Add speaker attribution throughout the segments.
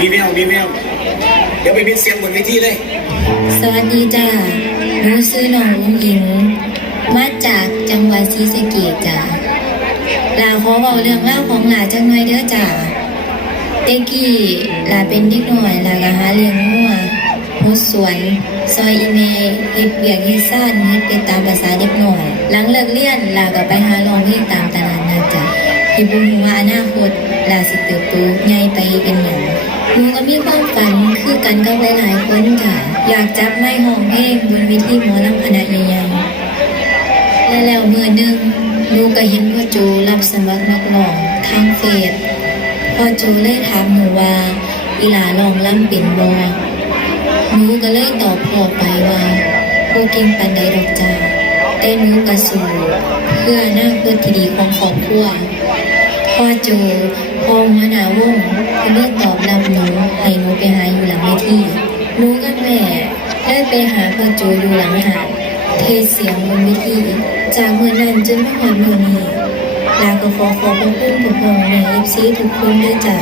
Speaker 1: มีแววมีแววเดี๋ยวไปเป็นเสียงบนเวทีเลย
Speaker 2: สวัสดีจ้าหนูซื้อน้องอุ้งอิง มาจากจังหวัดศรีสะเกษจ้าลาขอบอกเรื่องเล่าของหลาจังหน่อยเด้อจ้าเด็กกี้ลาเป็นเด็กหน่อยลาก็หาเลี้ยงงัวหุสวน ซอยอีเมเฮ็ดเบียกเฮ็ดซ่านเฮ็ดเป็นตามภาษาเด็กหน่อย หลังเลิกเรียนลาก็ไปหารองเพลงตามตลาดนัดจ้ะ ที่บุญว่าอนาคตลาสิเติบโตใหญ่ไปเป็นหยังหนูก็มีความฝันคือกันกับหลายๆคนค่ะ อยากจับไม้ห้องเพลงบนเวทีหมอลำคณะใหญ่ๆและแล้วมือหนึ่งหนูก็เห็นพ่อโจรับสมัครนักร้องทางเฟซพ่อโจเลยถามหนูว่าอีหลาลองล่ำเป็นบ่หนูก็เลยตอบพ่อไปว่าโอเก่งปันใดดอกจ้าแต่หนูกระสู้เพื่อหน้าคตที่ดีของครอบครัว พ่อโจพ่อหัวหน้าวงก็เลยตอบรับหนูให้หนูไปหาอยู่หลังเวทีหนูกับแม่ได้ไปหาพ่อโจอยู่หลังหาดเทเสียงบนเวทีจากเมื่อนั้นจนมาวันมื้อนี้ลาก็ขอขอบพระคุณทุกคนในเอฟซีทุกคนด้วยจ้า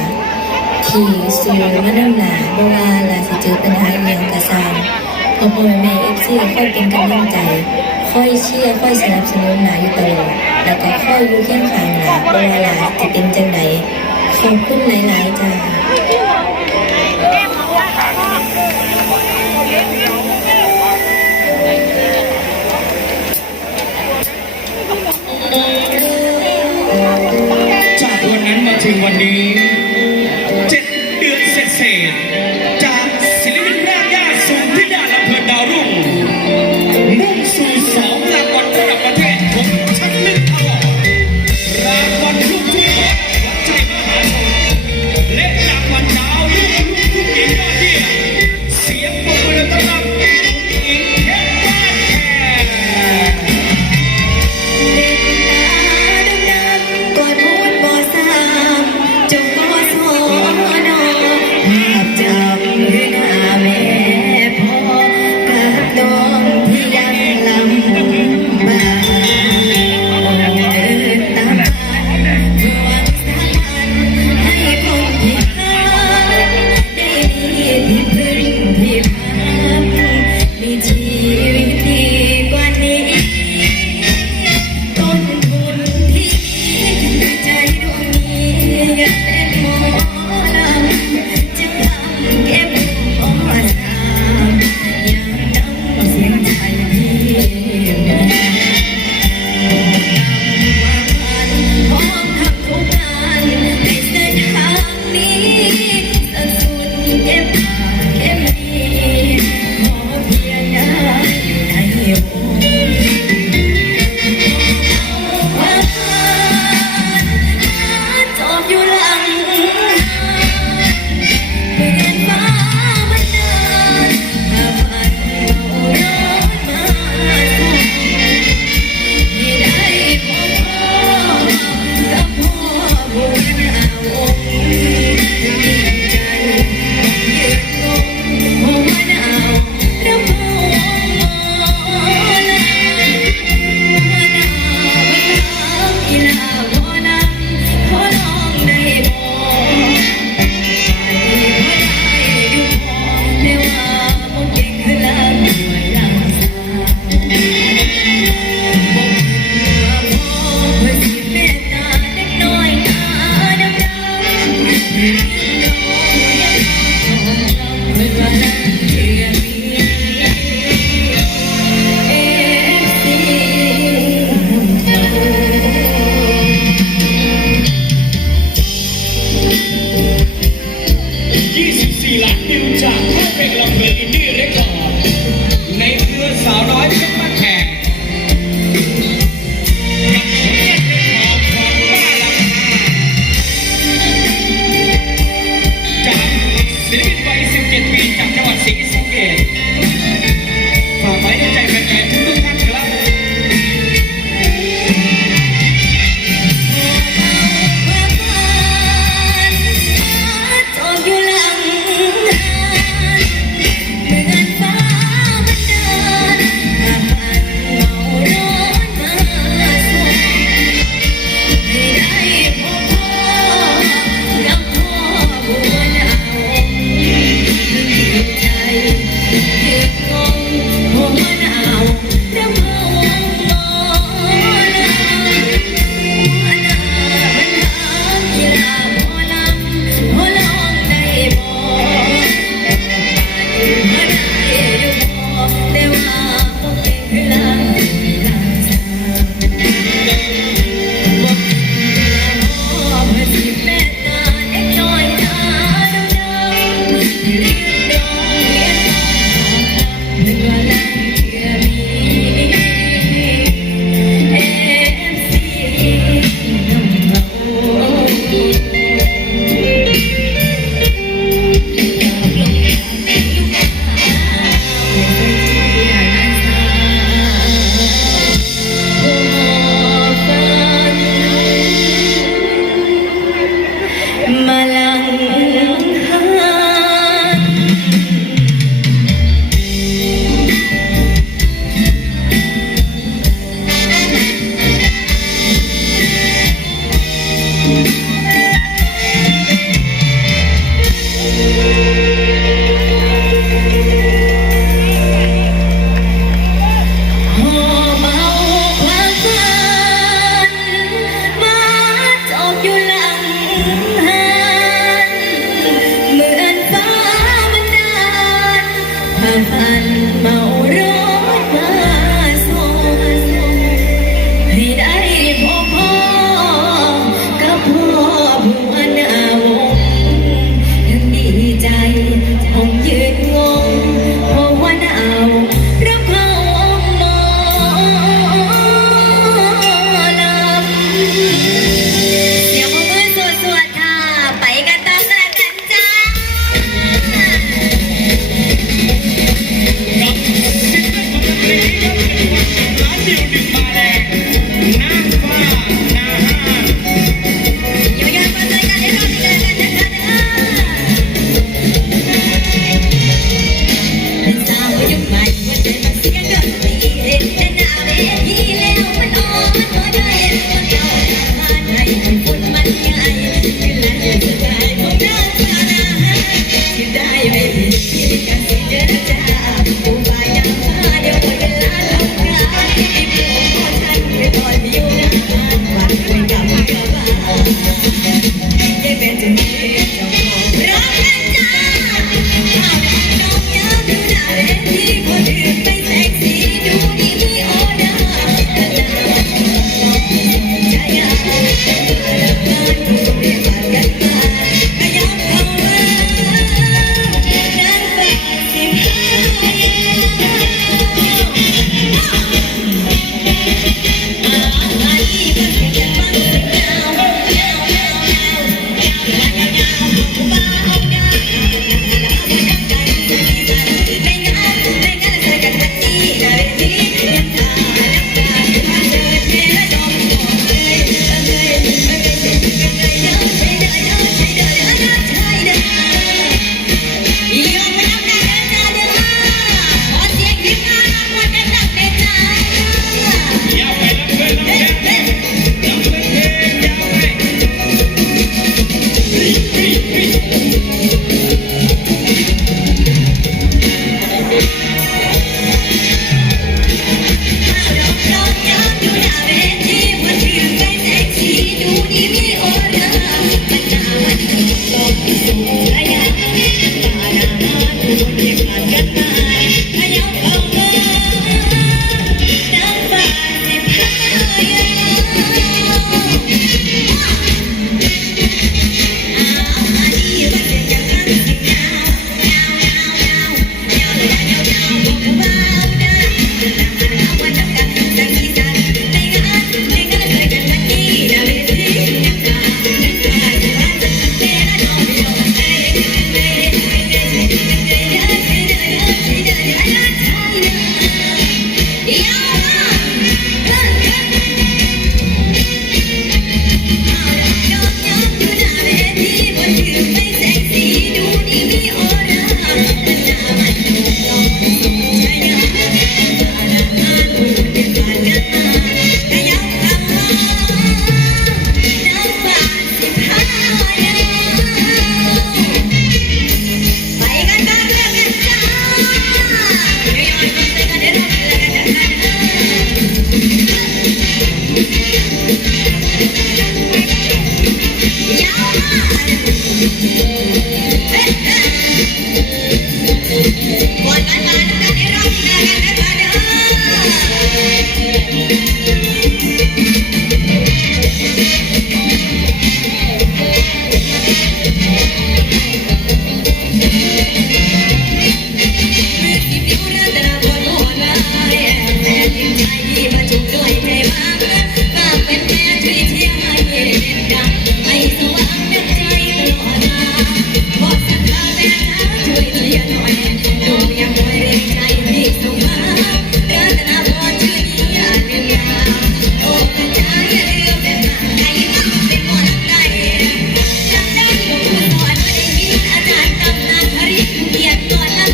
Speaker 2: ที่สูงมานำหนาบ่ว่าลาสิเจอปัญหาอหย่างกระซางพ่อพ่อแม่แม่เอฟซีค่อยเป็นกำลังใจ ค่อยเชียร์ค่อยสนับสนุนหนาอยู่ตลอดแล้วก็ค่อยอยู่เคียงข้างหลาบ่ว่าหลาจะเป็นจังใดขอบคุณหลายๆจ้า
Speaker 3: จากวันนั้นมาถึงวันนี้เจ็ดเดือนเศษ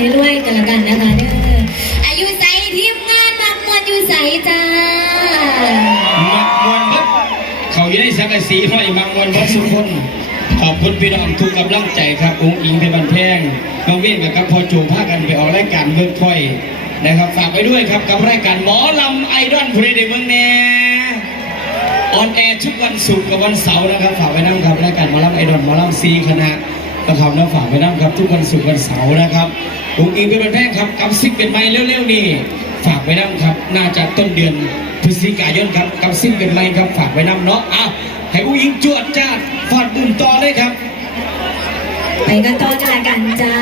Speaker 3: มือ
Speaker 2: คอยร่ำให้รวยกันละกันนะคะเด้ออายุใสทีมงานมักมวนอยู่ใสจ้า
Speaker 3: มักมวนเบัดเขาอยู่ในสังกะสีห้อยมักมวนเบัดสุกคนขอบคุณพี่น้องทุกกำลังใจครับองค์อิงเพชรบันแพงน้องเวียนกับกับพอโจพากันไปออกรายการเบิร์ดคอยนะครับฝากไปด้วยครับกับรายการหมอลำไอดอลพรีเดเมืองแน่ออนแอร์ทุกวันศุกร์กับวันเสาร์นะครับฝากไว้น้ำครับรายการหมอลำไอดอลหมอลำซีคณะนะครับน้ำฝากไว้น้ำครับทุกวันศุกร์วันเสาร์นะครับ องค์อิงเพชรบันแรกครับกับซิกเป็นไม้เร็วๆนี่ฝากไว้น้ำครับ น่าจะต้นเดือนพฤศจิกายนครับกับซิกเป็นไม้ครับฝากไว้น้ำเนาะอะให้อุ้งอิงจวดจ้าฟาดบุญต่อเลยครับ
Speaker 2: ไปกันต่อกันละกันจ้า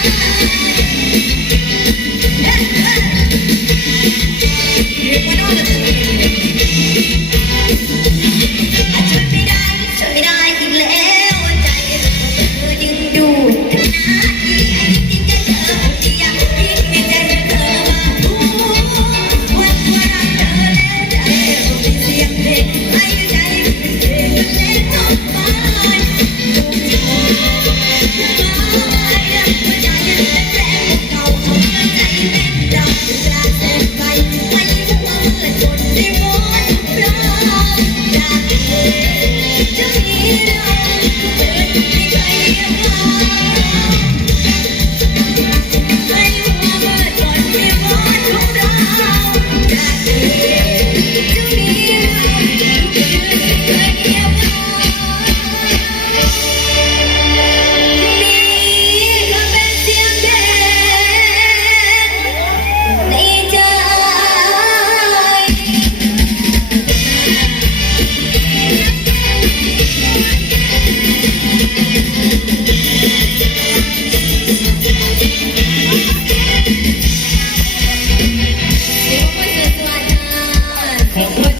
Speaker 2: thank you. you.